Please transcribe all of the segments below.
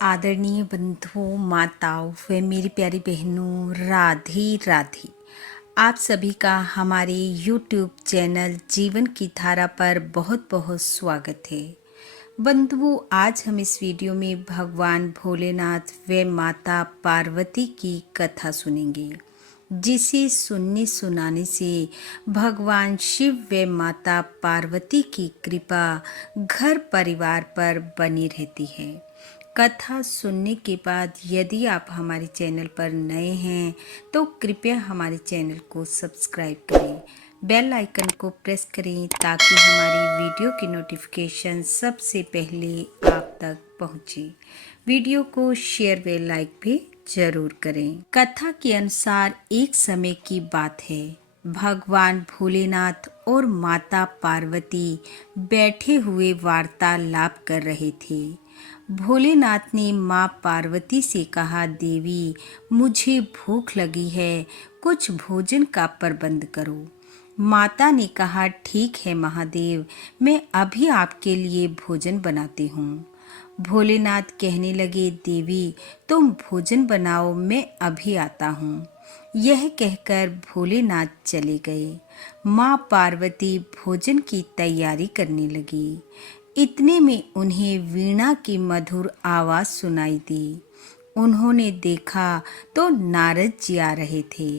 आदरणीय बंधुओं, माताओं व मेरी प्यारी बहनों, राधे राधे। आप सभी का हमारे YouTube चैनल जीवन की धारा पर बहुत बहुत स्वागत है। बंधुओं, आज हम इस वीडियो में भगवान भोलेनाथ व माता पार्वती की कथा सुनेंगे, जिसे सुनने सुनाने से भगवान शिव व माता पार्वती की कृपा घर परिवार पर बनी रहती है। कथा सुनने के बाद यदि आप हमारे चैनल पर नए हैं तो कृपया हमारे चैनल को सब्सक्राइब करें, बेल आइकन को प्रेस करें ताकि हमारी वीडियो की नोटिफिकेशन सबसे पहले आप तक पहुंचे। वीडियो को शेयर व लाइक भी जरूर करें। कथा के अनुसार एक समय की बात है। भगवान भोलेनाथ और माता पार्वती बैठे हुए वार्तालाप कर रहे थे। भोलेनाथ ने माँ पार्वती से कहा, देवी, मुझे भूख लगी है, कुछ भोजन का प्रबंध करो। माता ने कहा, ठीक है महादेव, मैं अभी आपके लिए भोजन बनाती हूँ। भोलेनाथ कहने लगे, देवी, तुम भोजन बनाओ, मैं अभी आता हूँ। यह कहकर भोलेनाथ चले गए। माँ पार्वती भोजन की तैयारी करने लगी। इतने में उन्हें वीणा की मधुर आवाज सुनाई दी। उन्होंने देखा तो नारद जी आ रहे थे।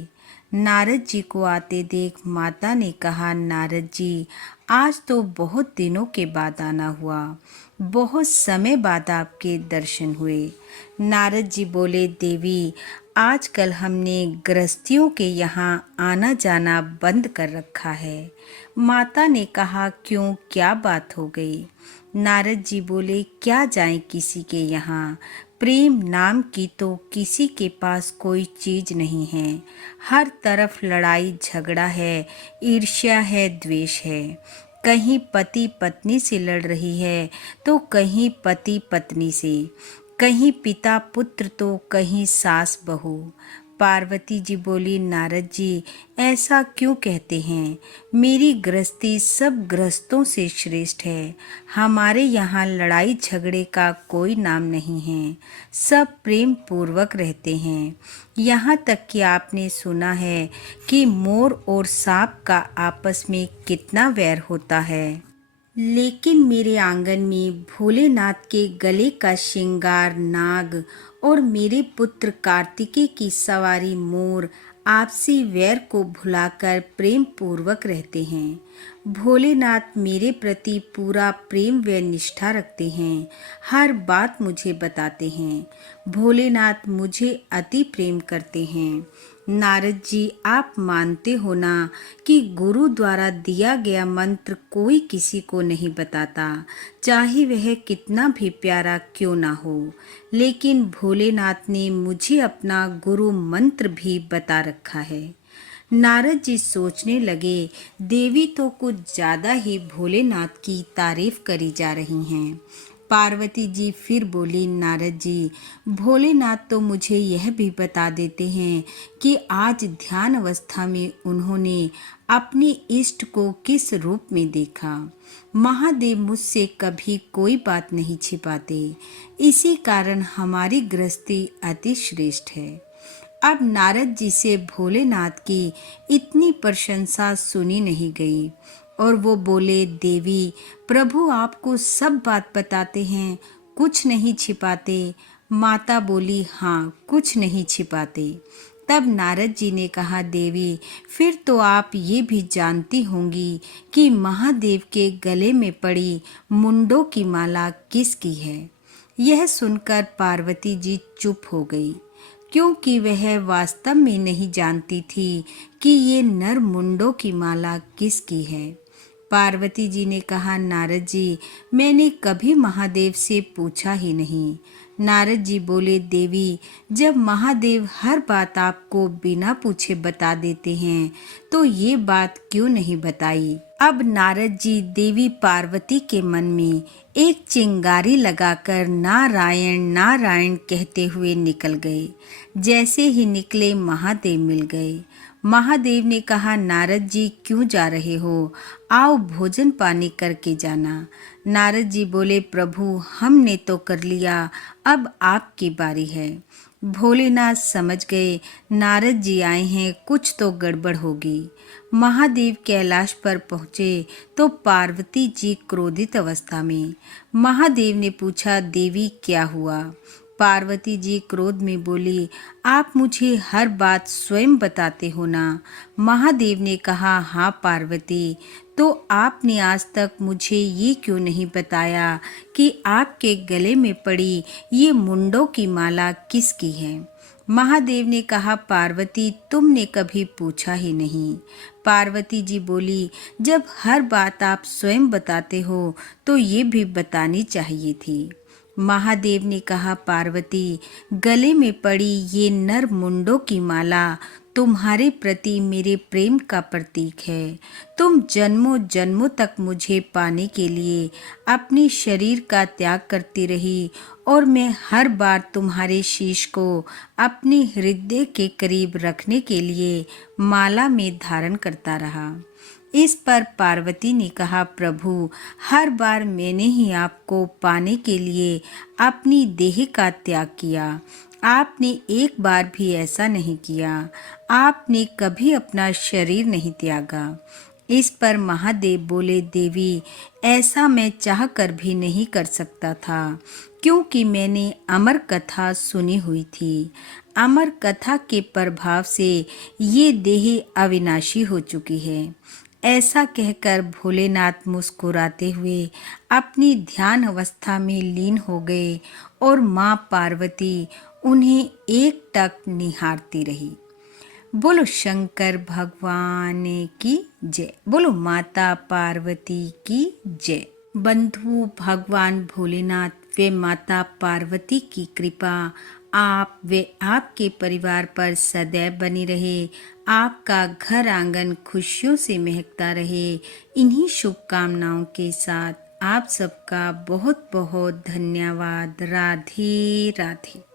नारद जी को आते देख माता ने कहा, नारद जी, आज तो बहुत दिनों के बाद आना हुआ, बहुत समय बाद आपके दर्शन हुए। नारद जी बोले, देवी, आजकल हमने गृहस्थियों के यहाँ आना जाना बंद कर रखा है। माता ने कहा, क्यों, क्या बात हो गई? नारद जी बोले, क्या जाएं किसी के यहाँ, प्रेम नाम की तो किसी के पास कोई चीज नहीं है। हर तरफ लड़ाई झगड़ा है, ईर्ष्या है, द्वेष है। कहीं पति पत्नी से लड़ रही है तो कहीं पति पत्नी से, कहीं पिता पुत्र तो कहीं सास बहू। पार्वती जी बोली, नारद जी, ऐसा क्यों कहते हैं? मेरी गृहस्थी सब गृहस्थों से श्रेष्ठ है। हमारे यहाँ लड़ाई झगड़े का कोई नाम नहीं है, सब प्रेम पूर्वक रहते हैं। यहाँ तक कि आपने सुना है कि मोर और सांप का आपस में कितना वैर होता है, लेकिन मेरे आंगन में भोलेनाथ के गले का श्रृंगार नाग और मेरे पुत्र कार्तिकेय की सवारी मोर आपसी वैर को भुलाकर प्रेम पूर्वक रहते हैं। भोलेनाथ मेरे प्रति पूरा प्रेम व निष्ठा रखते हैं, हर बात मुझे बताते हैं। भोलेनाथ मुझे अति प्रेम करते हैं। नारद जी, आप मानते हो ना कि गुरु द्वारा दिया गया मंत्र कोई किसी को नहीं बताता, चाहे वह कितना भी प्यारा क्यों ना हो। लेकिन भोलेनाथ ने मुझे अपना गुरु मंत्र भी बता रखा है। नारद जी सोचने लगे, देवी तो कुछ ज्यादा ही भोलेनाथ की तारीफ करी जा रही हैं। पार्वती जी फिर बोली, नारद जी, भोलेनाथ तो मुझे यह भी बता देते हैं कि आज ध्यान अवस्था में उन्होंने अपने इष्ट को किस रूप में देखा। महादेव मुझसे कभी कोई बात नहीं छिपाते, इसी कारण हमारी गृहस्थी अति श्रेष्ठ है। अब नारद जी से भोलेनाथ की इतनी प्रशंसा सुनी नहीं गई और वो बोले, देवी, प्रभु आपको सब बात बताते हैं, कुछ नहीं छिपाते। माता बोली, हाँ, कुछ नहीं छिपाते। तब नारद जी ने कहा, देवी, फिर तो आप ये भी जानती होंगी कि महादेव के गले में पड़ी मुंडों की माला किसकी है। यह सुनकर पार्वती जी चुप हो गई, क्योंकि वह वास्तव में नहीं जानती थी कि ये नर मुंडों की माला किसकी है। पार्वती जी ने कहा, नारद जी, मैंने कभी महादेव से पूछा ही नहीं। नारद जी बोले, देवी, जब महादेव हर बात आपको बिना पूछे बता देते हैं तो ये बात क्यों नहीं बताई? अब नारद जी देवी पार्वती के मन में एक चिंगारी लगाकर नारायण नारायण कहते हुए निकल गए। जैसे ही निकले महादेव मिल गए। महादेव ने कहा, नारद जी क्यों जा रहे हो? आओ भोजन पानी करके जाना। नारद जी बोले, प्रभु हमने तो कर लिया, अब आपकी बारी है। भोलेनाथ समझ गए नारद जी आए हैं, कुछ तो गड़बड़ होगी। महादेव कैलाश पर पहुँचे तो पार्वती जी क्रोधित अवस्था में। महादेव ने पूछा, देवी क्या हुआ? पार्वती जी क्रोध में बोली, आप मुझे हर बात स्वयं बताते हो ना? महादेव ने कहा, हाँ पार्वती, तो आपने आज तक मुझे ये क्यों नहीं बताया कि आपके गले में पड़ी ये मुंडों की माला किसकी है? महादेव ने कहा, पार्वती तुमने कभी पूछा ही नहीं। पार्वती जी बोली, जब हर बात आप स्वयं बताते हो तो ये भी बतानी चाहिए थी। महादेव ने कहा, पार्वती गले में पड़ी ये नर मुंडों की माला तुम्हारे प्रति मेरे प्रेम का प्रतीक है। तुम जन्मों जन्मों तक मुझे पाने के लिए अपने शरीर का त्याग करती रही और मैं हर बार तुम्हारे शीश को अपने हृदय के करीब रखने के लिए माला में धारण करता रहा। इस पर पार्वती ने कहा, प्रभु हर बार मैंने ही आपको पाने के लिए अपनी देह का त्याग किया, आपने एक बार भी ऐसा नहीं किया। आपने कभी अपना शरीर नहीं त्यागा। इस पर महादेव बोले, देवी ऐसा मैं चाह कर भी नहीं कर सकता था, क्योंकि मैंने अमर कथा सुनी हुई थी। अमर कथा के प्रभाव से ये देह अविनाशी हो चुकी है। ऐसा कहकर भोलेनाथ मुस्कुराते हुए अपनी ध्यान अवस्था में लीन हो गए और माँ पार्वती उन्हें एकटक निहारती रही। बोलो शंकर भगवान की जय। बोलो माता पार्वती की जय। बंधु भगवान भोलेनाथ वे माता पार्वती की कृपा आप वे आपके परिवार पर सदैव बनी रहे। आपका घर आंगन खुशियों से महकता रहे। इन्हीं शुभकामनाओं के साथ आप सबका बहुत बहुत धन्यवाद। राधे राधे।